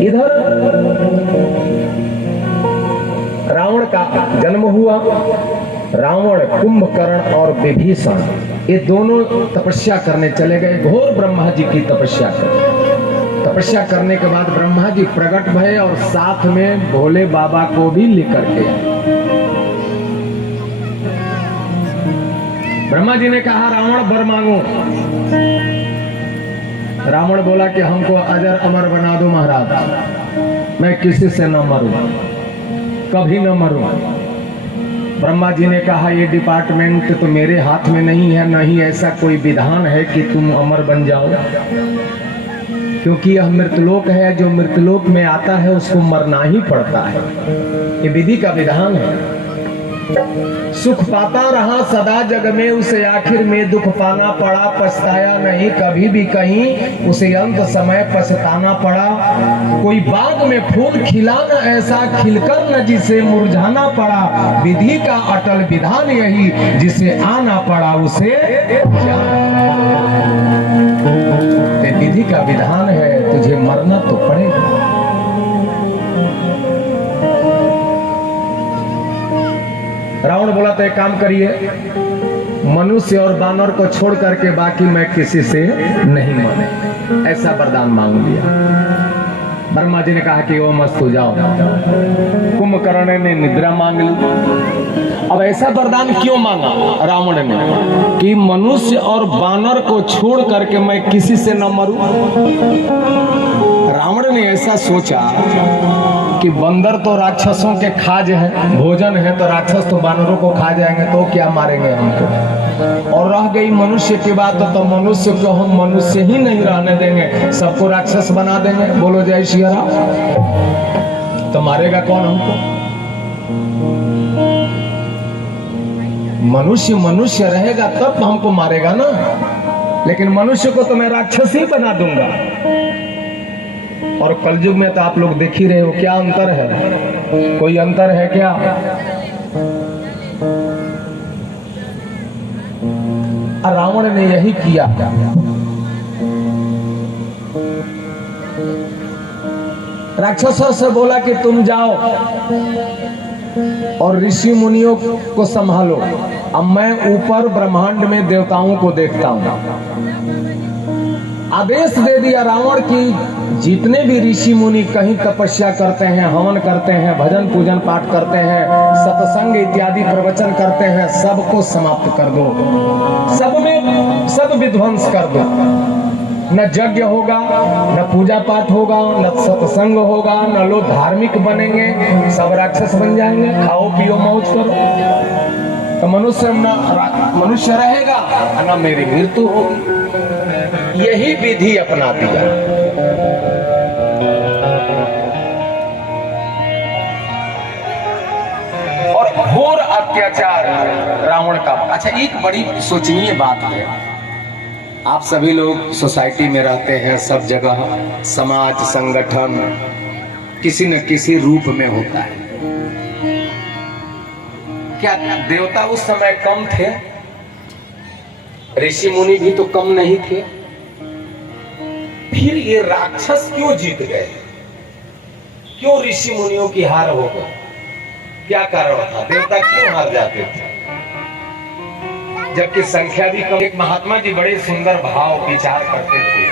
इधर रावण का जन्म हुआ। रावण, कुंभकर्ण और विभीषण ये दोनों तपस्या करने चले गए, घोर ब्रह्मा जी की तपस्या तपस्या करने के बाद ब्रह्मा जी प्रकट भये और साथ में भोले बाबा को भी लेकर के आए। ब्रह्मा जी ने कहा रावण वर मांगो। रावण बोला कि हमको अजर अमर बना दो महाराज, मैं किसी से न मरूं, कभी न मरूं। ब्रह्मा जी ने कहा ये डिपार्टमेंट तो मेरे हाथ में नहीं है, नहीं ऐसा कोई विधान है कि तुम अमर बन जाओ, क्योंकि यह मृतलोक है, जो मृतलोक में आता है उसको मरना ही पड़ता है, ये विधि का विधान है। सुख पाता रहा सदा जग में, उसे आखिर में दुख पाना पड़ा, पछताया नहीं कभी भी कहीं, उसे अंत समय पछताना पड़ा। कोई बाग में फूल खिला न ऐसा खिलकर न जिसे मुरझाना पड़ा, विधि का अटल विधान यही, जिसे आना पड़ा उसे विधि का विधान है, तुझे मरना तो पड़ेगा। रावण बोला तो एक काम करिए, मनुष्य और बानर को छोड़ करके बाकी मैं किसी से नहीं माने, ऐसा वरदान मांग लिया। ब्रह्मा जी ने कहा कि ओ मस्त हो जाओ। कुंभकर्ण ने निद्रा मांग ली। अब ऐसा वरदान क्यों मांगा रावण ने कि मनुष्य और बानर को छोड़ करके मैं किसी से न मरूं? रावण ने ऐसा सोचा कि बंदर तो राक्षसों के खाज है, भोजन है, तो राक्षस तो बानरों को खा जाएंगे, तो क्या मारेंगे हमको। और रह गई मनुष्य की बात, तो मनुष्य को हम मनुष्य ही नहीं रहने देंगे, सबको राक्षस बना देंगे। बोलो जय श्री राम। तो मारेगा कौन हमको? मनुष्य मनुष्य रहेगा तब हमको मारेगा ना, लेकिन मनुष्य को तो मैं राक्षस ही बना दूंगा। और कलयुग में तो आप लोग देख ही रहे हो क्या अंतर है, कोई अंतर है क्या? रावण ने यही किया। राक्षसों से बोला कि तुम जाओ और ऋषि मुनियों को संभालो, अब मैं ऊपर ब्रह्मांड में देवताओं को देखता हूं। आदेश दे दिया रावण की जितने भी ऋषि मुनि कहीं तपस्या करते हैं, हवन करते हैं, भजन पूजन पाठ करते हैं, सत्संग इत्यादि प्रवचन करते हैं, सबको समाप्त कर दो, सब में सब विध्वंस कर दो। न यज्ञ होगा, न पूजा पाठ होगा, न सत्संग होगा, न लोग धार्मिक बनेंगे, सब राक्षस बन जाएंगे। खाओ पियो मौज करो, तो मनुष्य रहेगा न मेरी मृत्यु होगी। यही विधि अपना दिया। और घोर अत्याचार रावण का। अच्छा, एक बड़ी सोचनीय बात है, आप सभी लोग सोसाइटी में रहते हैं, सब जगह समाज संगठन किसी न किसी रूप में होता है। क्या देवता उस समय कम थे? ऋषि मुनि भी तो कम नहीं थे। फिर ये राक्षस क्यों जीत गए? क्यों ऋषि मुनियों की हार हो गई? क्या कारण था? देवता क्यों हार जाते थे जबकि संख्या भी कम? एक महात्मा जी बड़े सुंदर भाव विचार करते थे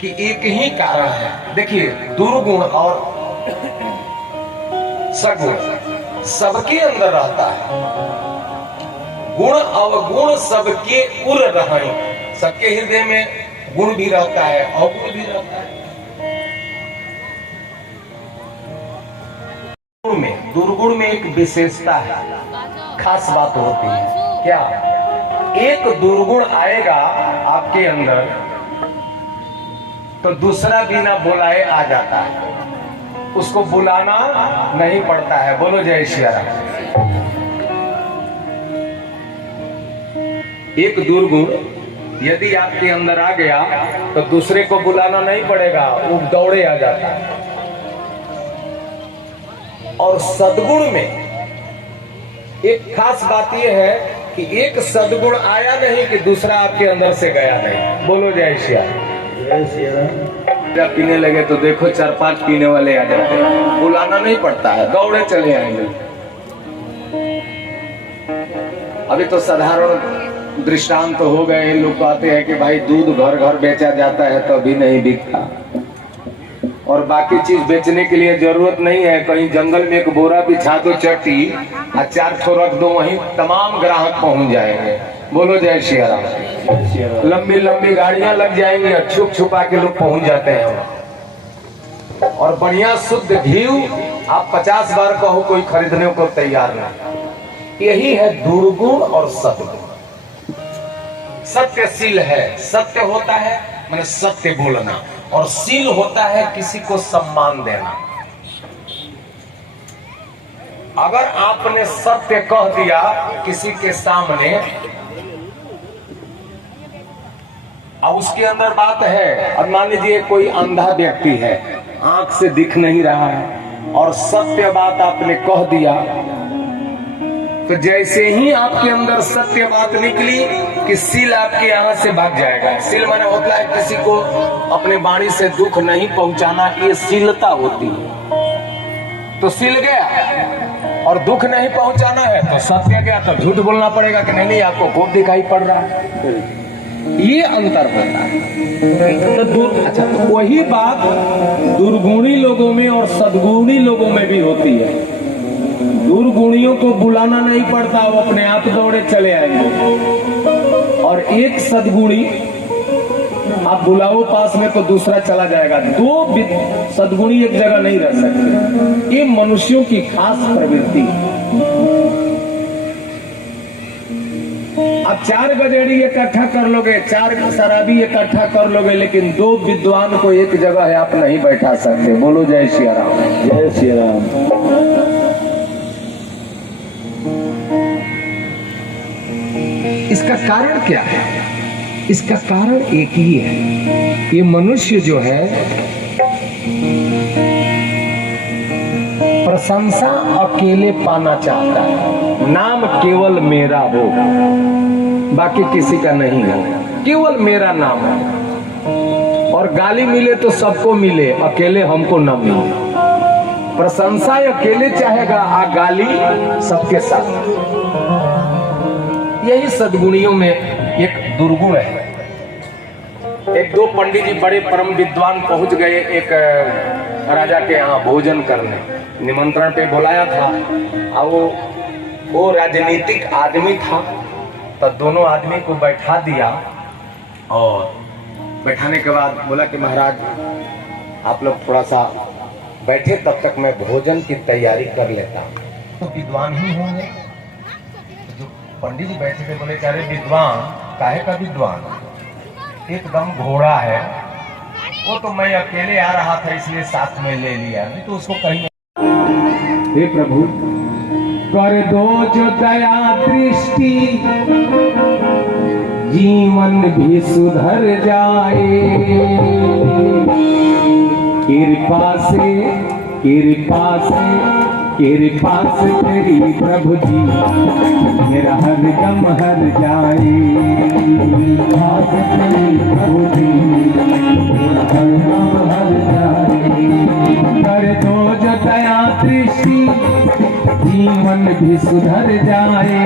कि एक ही कारण है। देखिए, दुर्गुण और सगुण सबके अंदर रहता है। गुण अवगुण सबके उर रहे, सबके हृदय में गुण भी रहता है, अवगुण भी रहता है। दुर्गुण में एक विशेषता है, खास बात होती है। क्या? एक दुर्गुण आएगा आपके अंदर तो दूसरा बिना बुलाए आ जाता है, उसको बुलाना नहीं पड़ता है। बोलो जय श्री राम। एक दुर्गुण यदि आपके अंदर आ गया तो दूसरे को बुलाना नहीं पड़ेगा, वो दौड़े आ जाता है। और सद्गुण में एक खास बात यह है कि एक सदगुण आया नहीं कि दूसरा आपके अंदर से गया नहीं। बोलो जय श्री राम। जब पीने लगे तो देखो 4-5 पीने वाले आ जाते हैं, बुलाना नहीं पड़ता है, दौड़े चले आएंगे। अभी तो साधारण दृष्टांत तो हो गए, लोग कहते हैं कि भाई दूध घर घर बेचा जाता है तो अभी नहीं बिकता, और बाकी चीज बेचने के लिए जरूरत नहीं है। कहीं जंगल में एक बोरा बिछा दो चट्टी और 4 ठो रख दो, वहीं तमाम ग्राहक पहुंच जाएंगे। बोलो जय श्री राम। लंबी लंबी गाड़ियां लग जाएंगी और छुप छुपा के लोग पहुंच जाते हैं। और बढ़िया शुद्ध घी आप 50 बार कहो कोई खरीदने को तैयार नहीं। यही है दुर्गुण और सद्गुण। सत्यशील है, सत्य होता है मैंने सत्य बोलना, और शील होता है किसी को सम्मान देना। अगर आपने सत्य कह दिया किसी के सामने और उसके अंदर बात है, और मान लीजिए कोई अंधा व्यक्ति है, आंख से दिख नहीं रहा है, और सत्य बात आपने कह दिया, तो जैसे ही आपके अंदर सत्य बात निकली कि सील आपके यहाँ से भाग जाएगा। सील माने होता है किसी को अपने वाणी से दुख नहीं पहुंचाना, ये सीलता होती है। तो सील गया और दुख नहीं पहुंचाना है तो सत्य गया, तो झूठ बोलना पड़ेगा कि नहीं आपको खूब दिखाई पड़ रहा है। ये अंतर होता है। तो वही बात दुर्गुणी लोगों में और सद्गुणी लोगों में भी होती है। दुर्गुणियों को बुलाना नहीं पड़ता, वो अपने आप दौड़े चले आएंगे, और एक सद्गुणी आप बुलाओ पास में तो दूसरा चला जाएगा। 2 सद्गुणी एक जगह नहीं रह सकते। ये मनुष्यों की खास प्रवृत्ति। आप 4 गजेड़ी इकट्ठा कर लोगे, 4 शराबी इकट्ठा कर लोगे, लेकिन 2 विद्वान को एक जगह है आप नहीं बैठा सकते। बोलो जय श्री राम। जय श्री राम। इसका कारण क्या है? इसका कारण एक ही है। ये मनुष्य जो है प्रशंसा अकेले पाना चाहता है। नाम केवल मेरा हो, बाकी किसी का नहीं हो, केवल मेरा नाम है। और गाली मिले तो सबको मिले, अकेले हमको न मिले। प्रशंसा अकेले चाहेगा, गाली सबके साथ। यही सद्गुणियों में एक दुर्गुण है। एक 2 पंडित जी बड़े परम विद्वान पहुंच गए एक राजा के यहाँ भोजन करने, निमंत्रण पे बुलाया था। और वो राजनीतिक आदमी था, तो दोनों आदमी को बैठा दिया, और बैठाने के बाद बोला कि महाराज आप लोग थोड़ा सा बैठे, तब तक मैं भोजन की तैयारी कर लेता हूँ। तो विद्वान ही होंगे। पंडित जी बैठे थे, बोले अरे विद्वान काहे का विद्वान, एकदम घोड़ा है, वो तो मैं अकेले आ रहा था इसलिए साथ में ले लिया, नहीं तो उसको कहीं। हे प्रभु कर दो जो दया दृष्टि, जीवन भी सुधर जाए। कृपा से तेरी प्रभु जी मेरा हर गम हर जाए। कृपा से तेरी प्रभु जी मेरा हर गम हर जाए। कर दो जो दया दृष्टि, जीवन भी सुधर जाए।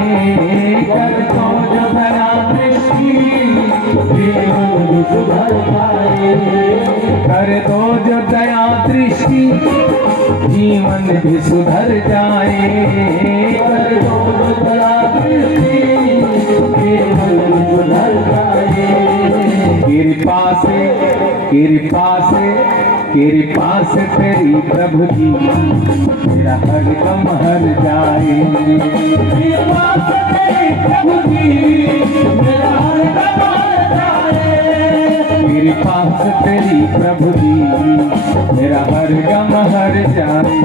कर दो जो दया दृष्टि, जीवन भी सुधर जाए। कर दो जो दया दृष्टि, जीवन भी सुधर जाए। कर दो जो दया दृष्टि, जीवन भी सुधर जाए। कृपा से तेरी प्रभु जी मेरा हर गम हर जाए। कृपा से तेरी प्रभु जी मेरा हर गम हर जाए। कृपा से तेरी प्रभु जी मेरा हर गम हर जाए।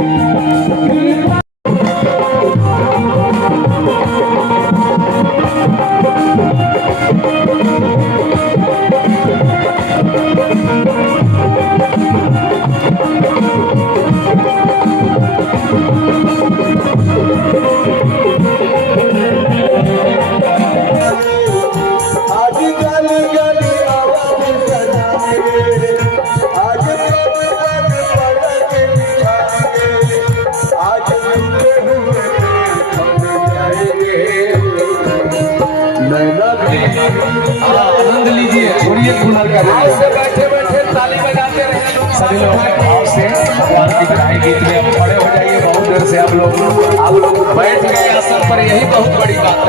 कूलर का भाव से बैठे बैठे ताली बजाते रहे सभी लोग अपने भाव से भगवान की ग्राही गीत में अब खड़े हो जाइए। बहुत देर से आप लोग बैठ गए आसन पर, यही बहुत बड़ी बात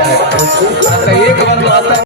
है। एक बार